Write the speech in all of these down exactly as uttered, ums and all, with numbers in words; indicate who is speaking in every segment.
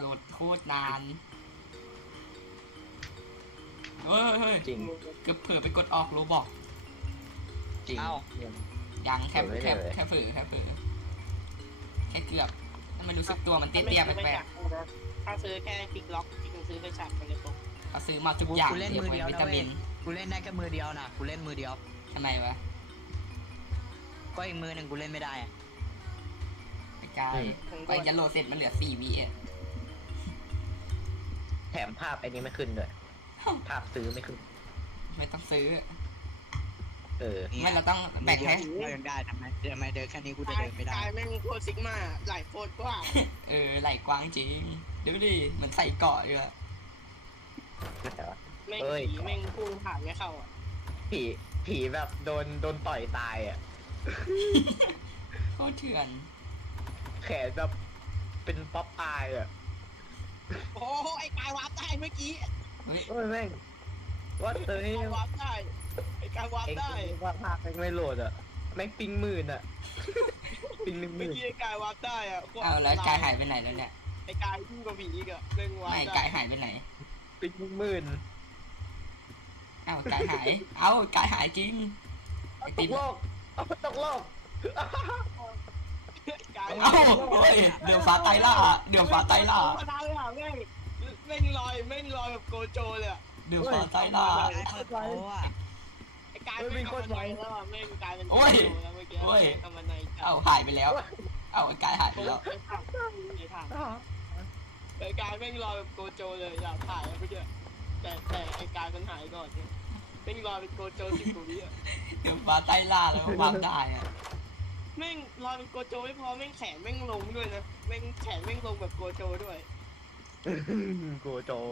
Speaker 1: โหลดโคตรนานเฮ้ยเฮ้ย
Speaker 2: จริง
Speaker 1: เกือบเผื่อไปกดออกโรบอก
Speaker 2: จริง
Speaker 3: เอ้า
Speaker 1: ยังแค่
Speaker 2: เผลอไม่
Speaker 1: แค่
Speaker 2: เลย
Speaker 1: แค่เผื่อแค่เผื่อแค่เกือบทำไมรู้สึกตัวมันเตี้ยๆแปลก
Speaker 4: ถ้าซื้อแค่ติ๊กล็อกที่คุณซื้อไปฉากไปเลยปุ๊บ
Speaker 1: ๆเขาซื้อมาทุกอย่าง
Speaker 3: กูเล่นมือเดียว
Speaker 1: วิ
Speaker 3: นะ
Speaker 1: ตา
Speaker 3: เว้
Speaker 1: มิ
Speaker 3: ย
Speaker 1: น
Speaker 3: กูเล่นได้แค่มือเดียวนะกูเล่นมือเดียว
Speaker 1: ทำไมวะ
Speaker 3: ก็อีกมือหนึ่งกูเล่นไม่ได้อะ
Speaker 1: ไปกายไปจะโหลดเสร็จมันเหลือสี่วิอ่ะ
Speaker 2: แถมภาพไอ้นี้ไม่ขึ้นด้วยภาพซื้อไม่ขึ้น
Speaker 1: ไม่ต้องซื้อ
Speaker 2: เออ
Speaker 3: นี่ย
Speaker 1: ไม่เราต้องแบ่งให้
Speaker 3: มือเดียวเรายังได้ทำไมทำไมเดินแค่นี้กูจะเดินไม่ได้
Speaker 4: กายแม่งโคตรซิกมาไหลโคตรกว้าง
Speaker 1: เออไหลกว้างจริงดูดิเหมือนใส่เกาะอยู่อะ
Speaker 4: แม่ง
Speaker 2: เอ้ย
Speaker 4: ผีแม่งพุ่งผ่านไม่เข้าอ่ะ
Speaker 2: ผีผีแบบโดนโดนต่อยตายอ่ะ
Speaker 1: โคตรเถื่อน
Speaker 2: แขนแบบเป็นป๊อปอายอ่ะ
Speaker 4: โอ้ไอ้กายวาร์ปได้เมื่อกี้
Speaker 1: เฮ้ย
Speaker 2: โอ้ยแม่งว่าเตย
Speaker 4: กายวาร์ปได้ไอ้กายวาร์ป
Speaker 2: เอง
Speaker 4: ได้
Speaker 2: ว่าภาพแม่งไม่โหลดอ่ะแม่งปิงหมื่นอ่ะ ปิงหนึ่งห
Speaker 4: เมื่อ
Speaker 2: มื่น
Speaker 4: กี้ไอ้กายวาร์ปได้อ่ะโคตร
Speaker 1: เอาแล้ว
Speaker 4: นตร
Speaker 1: กายหายไปไหนแล้วเนี่ย
Speaker 4: ไอ้กายพุ่งกับผีอีกอ่ะเร่งวาร์
Speaker 1: ไม่
Speaker 4: ป
Speaker 1: กา
Speaker 4: ได้
Speaker 1: ยหายไปไหน
Speaker 2: ปิงหนึ่งหมื่น
Speaker 1: เอากายหาย เอากายหายจริงไอ
Speaker 2: ต
Speaker 1: ติ
Speaker 2: ก
Speaker 1: ม
Speaker 2: โลกเอาตกโลก
Speaker 4: กาย
Speaker 1: เอ้าเฮ้ยเดี๋ยวฟ้าไตล่าเดี๋ยวฟ้าไตล่า
Speaker 4: โอ้โหเลยอ่ะแม่งแม่งลอยแม่งลอยแบบโกโจเลยอ่ะ
Speaker 1: เดี๋ยวฟ้าไตล่า
Speaker 3: ไอ้เปิดโอ้อะ
Speaker 4: ไอ้กายแม่งเอามาในแล้วอ่ะแม่งกลายเป็น
Speaker 1: โอ้ย
Speaker 4: โกโจแล้วเมื่อกี้
Speaker 1: โอ้ย
Speaker 4: เอามาในจับ
Speaker 1: เอาหายไปแล้ว เอากายหายไป
Speaker 4: โอ้ย
Speaker 1: แล้ว
Speaker 4: ไอ้ถังไอ้ถังไอ้กายแม่งลอยแบบโกโจเลยอยากถ่ายอะเมื่อกี้แต่แต่ไอ้กายมันหายก่อนเนี่ยแม่งลอยเป็นโกโจสิบกว่าวิอ่ะ
Speaker 1: เดี๋ยวฟ้าไตล่าแล้ววางได้อะ
Speaker 4: แม่งลอยเป็นโกโจไม่พอแม่งแขนแม่งลงด้วยนะแม่งแขนแม่งลงแบบโกโจด้วย
Speaker 2: โกโจ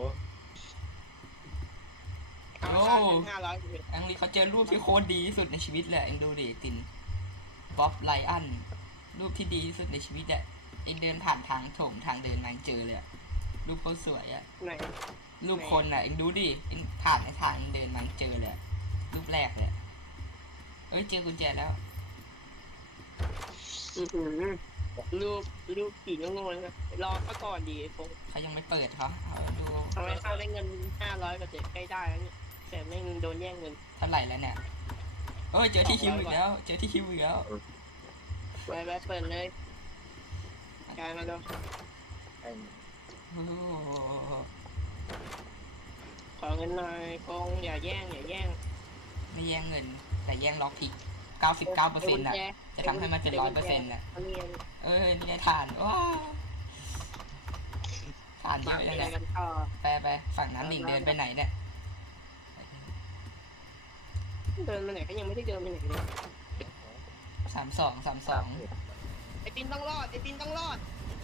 Speaker 4: เอาค่าเงินห้าร้อยเลย
Speaker 1: อังลีเขาเจอรูปที่โคตรดีที่สุดในชีวิตเลยเองดูดิตินบ๊อบไลอันรูปที่ดีที่สุดในชีวิตอะเองเดินผ่านทางโถงทางเดินมาเจอเลยอะรูปเขาสวยอะ
Speaker 4: ไหน
Speaker 1: รูปคนอะเองดูดิเองผ่านในทางเดินมาเจอเลยอะรูปแรกเลยอะเอ้ยเจอกุญแจแล้ว
Speaker 4: อื้อหือรูปรูปผีงงๆนะรอซะก่อนดีไอ้พง
Speaker 1: เขายังไม่เปิดเขาเอาดู
Speaker 4: ทำไมเข้าได้เงินห้าร้อยกว่าเจ็ดใกล้ได้แล้วเนี่ยแต่แม่งโดนแย่งเงิน
Speaker 1: เท่าไหร่แล้วเนี่ยเอ้ยเจอที่คิวอีกแล้ว เจอที่คิวอีกแล้ว
Speaker 4: ไปไปเปิดเลยกายมาดู
Speaker 1: โอ้โห
Speaker 4: ขอเงินหน่อยคงอย่าแย่งอย่าแย่ง
Speaker 1: ไม่แย่งเงิน แต่แย่งล็อกพิกเก้าสิบเก้าเปอร์เซ็นต์อะจะทำให้มันเป็นร้อยเปอร์เซ็นต์อะ
Speaker 4: เอาเงิน
Speaker 1: เอ้ยนี่ไงฐานว้าฐานเย
Speaker 4: มา
Speaker 1: อะ
Speaker 4: ไป
Speaker 1: ยัง
Speaker 4: ไหน
Speaker 1: ไง
Speaker 4: กันต่อ
Speaker 1: ไปไปฝั่งน้ำหนิงเดินไปไหนเนี่ย
Speaker 4: เดินไปไหนก็ยังไม่ได้เดินไปไหนเลย
Speaker 1: สามสองสามสอง
Speaker 4: ไอตินต้องรอดไอตินต้องรอด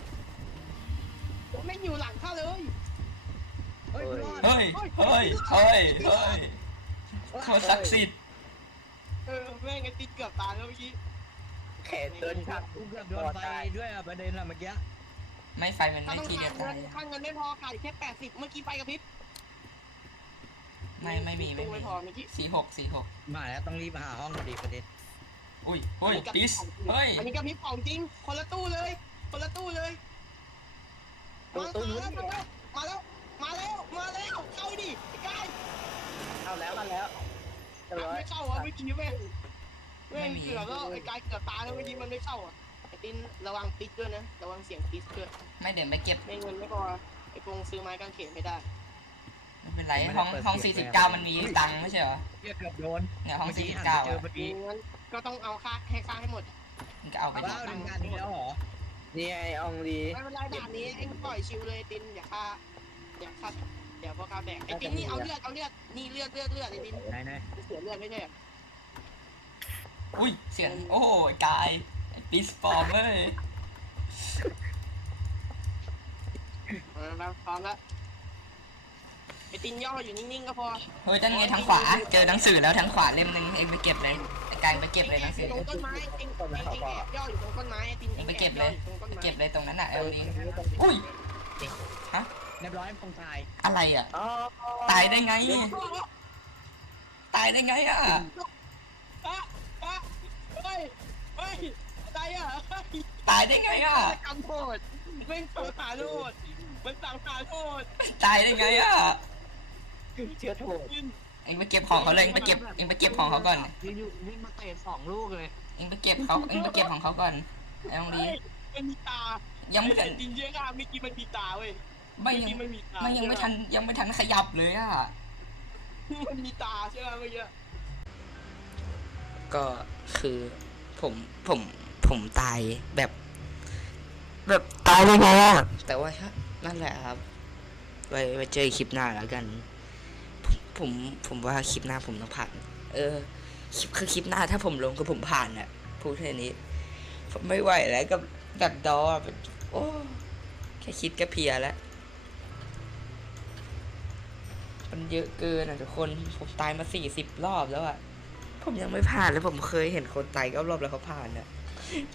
Speaker 4: ไม่งอยู่หลังเข้าเลย
Speaker 3: เฮ้ยกูรอด
Speaker 1: เฮ้ยเฮ้ยเฮ้ยเฮ้ยโคตรศักดิ์สิทธิ์
Speaker 4: เออแม่งไอตินเกือบตายแล้วเมื่อกี้
Speaker 2: แขนเดินทับ
Speaker 3: กูเกือบโดนไฟด้วยอะประเด็นอะเมื่อกี้
Speaker 1: ไม่ไฟมัน
Speaker 4: ถ้า
Speaker 1: ไม่
Speaker 4: ต้อง
Speaker 1: ทีเดี
Speaker 4: กาย ร
Speaker 1: ว
Speaker 4: เงิ
Speaker 1: ตาน ย
Speaker 4: ค่าเงินไม่พอขายแค่แปดสิบเมื่อกี้ไฟกระพริบ
Speaker 1: ไม่ไม่มีไม่
Speaker 4: ตู้
Speaker 1: มี
Speaker 4: ไม่พอเมื่อกี้
Speaker 1: สี่หกสี่หก
Speaker 3: มาแล้วต้องรีบหาห้องพอดีประเด็น
Speaker 1: อุ้ยเฮ้ยดิสเฮ้ย
Speaker 4: อันนี้กระพริบของจริง คนละตู้เลย คนละตู้เลย
Speaker 2: ตู้
Speaker 4: มา
Speaker 2: ตู้
Speaker 4: แล้
Speaker 2: นู้
Speaker 4: วน มาแล้ว มาแล้ว มาแล้ว เข้าดิไอ้กาย
Speaker 2: เข้าแล้วมาแล้วเรียบร้อย
Speaker 4: ไม่เข้าอ่ะเมื่อกี้แม่งแม่งเกือบแล้วไอ้กายเกือบตายแล้วเมื่อกี้มันไม่เข้าอ่ะไอ้ตินระวังปิดด้วยนะ ระวังเสียงปิดด้วย
Speaker 1: ไม่เดี๋ยวไม่เก็บ
Speaker 4: ไม่เงินไม่พอ ไอ้พงซื้อไม้กางเขนไม่ได้
Speaker 1: ไม่เป็นไรห้องห้องสี่สิบเก้ามันมีตังค์ไม่ใช่เหรอ
Speaker 3: เกือบโดน
Speaker 1: เนี่ยห้อง
Speaker 3: เมื่อ
Speaker 1: สี่
Speaker 3: กี้
Speaker 1: สิบ
Speaker 3: หัน
Speaker 1: เก้า
Speaker 3: ไปเจอเมื่อกี้
Speaker 4: งั้นก็ต้องเอาค่าให้ค่าให้หมด
Speaker 1: มันก็เอาไป
Speaker 3: ว้าวหนึ่งงานนี้แล้วเหรอ
Speaker 2: นี่ไงอองลี
Speaker 4: ไม่เป็นไรด่านนี้เอ็งปล่อยชิวเลยตินอย่าฆ่าอย่าฆ่าเดี๋ยวพอฆ่าแบกไอ้ตินนี่เอาเลือดเอาเลือดนี่เลือดเลือดเลือดไอ้ติน
Speaker 3: ไหนไหน
Speaker 4: เสียเลือดไม่ใช่เหรอ
Speaker 1: อุ้ยเสียงโอ้โหกายดิสฟอร์มเว้ย
Speaker 4: มาแล้วพร้อมแล้วไอ้ตินย่ออยู่นิ่งๆก็พอ
Speaker 1: เฮ้ยด้านไงทางขวาเจอหนังสือแล้วทางขวาเล่มนึงเองไปเก็บเลยไอ้กายไปเก็บเลยหนังสือ
Speaker 4: ตรงต้นไม้เอ็งเอ็งเอ็งแอบย่ออยู่ตรงต้นไม้ไอ้ติน
Speaker 1: เอ
Speaker 4: เอ็
Speaker 1: ง
Speaker 4: ง
Speaker 1: ไป
Speaker 4: แอ
Speaker 1: เก็
Speaker 4: บบ
Speaker 1: เล
Speaker 4: ย่อย อยู่ตรงต้น
Speaker 1: ไป
Speaker 4: ไม้
Speaker 1: เก็บเลยตรงนั้นน่ะเอลลิงอุ้ย
Speaker 3: เรียบร้อยคงตาย
Speaker 1: อะไรอ่ะ
Speaker 2: อ๋อ
Speaker 1: ตายได้ไง ตายได้ไงอ่ะ
Speaker 4: อะอะเฮ้ยเฮ้ยอะไรอ่ะเฮ้ย
Speaker 1: ตายได้ไงอ่ะ
Speaker 4: กำโทษไม่งเปิดหาโทษมันสั่งหาโทษ
Speaker 1: ตายได้ไงอ่ะ
Speaker 2: เชื่อโทษ
Speaker 4: ยิน
Speaker 1: เอ็งไปเก็บของเขาเลยเอ็งไปเก็บเอ็งไปเก็บของเขาก่อน
Speaker 3: ยืนอยู่วิ่งมาเตะสองลูกเลย
Speaker 1: เอ็งไปเก็บเขาเอ็งไปเก็บของเขาก่อนไอ้น้องดี
Speaker 4: เฮ้ยมันมีตา
Speaker 1: ยังไม่
Speaker 4: ไอ้
Speaker 1: ทัน
Speaker 4: จริงเยอะอะเมื่อกี้มันมีตาเว้ย
Speaker 1: ไม่
Speaker 4: เมื่อ
Speaker 1: ยัง
Speaker 4: กี้มันมีตา
Speaker 1: ไม่ยังไม่ทันยังไม่ทันขยับเลยอ่ะ
Speaker 4: มันมีตาใช่ไหมเมื่อกี้
Speaker 1: ก็คือผมผมผมตายแบบ แบบตายเลยไงอ่ะแต่ว่านั่นแหละครับไว้ไว้เจอคลิปหน้าแล้วกัน ผมผมว่าคลิปหน้าผมต้องผ่าน เออคลิปคือคลิปหน้าถ้าผมลงคือผมผ่านอ่ะพูดแค่นี้ ผมไม่ไหวแล้วกับดักดออะโอ้แค่คิดก็เพลียแล้ว มันเยอะเกินอ่ะทุกคนผมตายมาสี่สิบรอบแล้วอ่ะ ผมยังไม่ผ่านเลยผมเคยเห็นคนตายเก้ารอบแล้วเขาผ่านอ่ะ